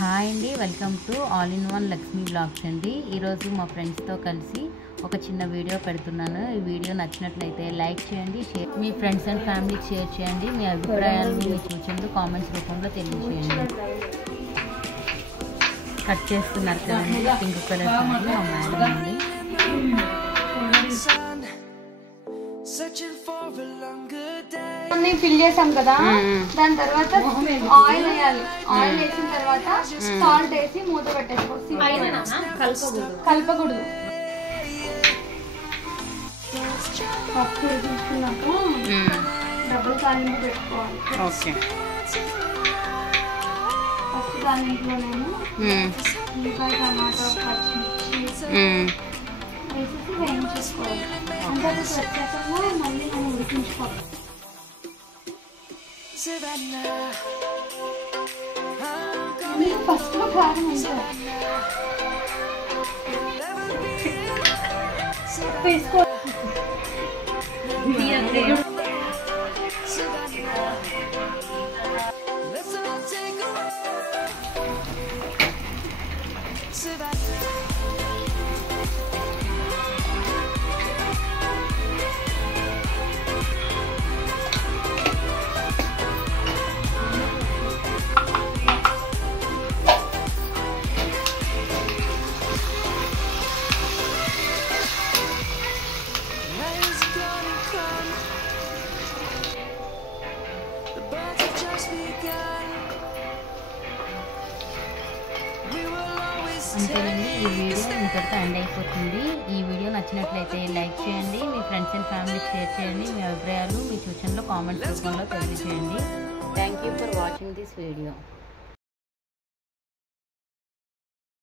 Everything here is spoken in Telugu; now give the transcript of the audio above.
హాయ్ అండి, welcome to all in one Lakshmi blogs అండి. ఈరోజు మా ఫ్రెండ్స్తో కలిసి ఒక చిన్న వీడియో పెడుతున్నాను. ఈ వీడియో నచ్చినట్లయితే లైక్ చేయండి, మీ ఫ్రెండ్స్ అండ్ ఫ్యామిలీకి షేర్ చేయండి. మీ అభిప్రాయాలను మీ సూచనలు కామెంట్స్ రూపంలో తెలియజేయండి. కట్ చేస్తున్నారు కదండి పింక్ కలర్ సారీ మా మేడం అండి. ఫిల్ చేసాం కదా, దాని తర్వాత ఆయిల్ వేయాలి. ఆయిల్ వేసిన తర్వాత సాల్ట్ వేసి మూత పెట్టేసుకోవచ్చు. కలపకూడదు. పప్పు తీసుకున్నాక డబ్బులు తాలింపు పెట్టుకోవాలి. ఫస్ట్ తాలింపులోనేమో ఉల్లిపాయ, టమాటో, పచ్చిమిర్చి వేసేసి వేయించేసుకోవాలి. అంటే అది వచ్చాక మళ్ళీ మనం ఉడికించుకోవాలి. ఫస్ట్ కారం వేసుకో. అంతేనండి, ఈ వీడియో ఇంతటితో ఎండ్ అయిపోతుంది. ఈ వీడియో నచ్చినట్లయితే లైక్ చేయండి, మీ ఫ్రెండ్స్ అండ్ ఫ్యామిలీకి షేర్ చేయండి. మీ అభిప్రాయాలు మీ సూచనలు కామెంట్స్ రూపంలో తెలియజేయండి. Thank you for watching this video.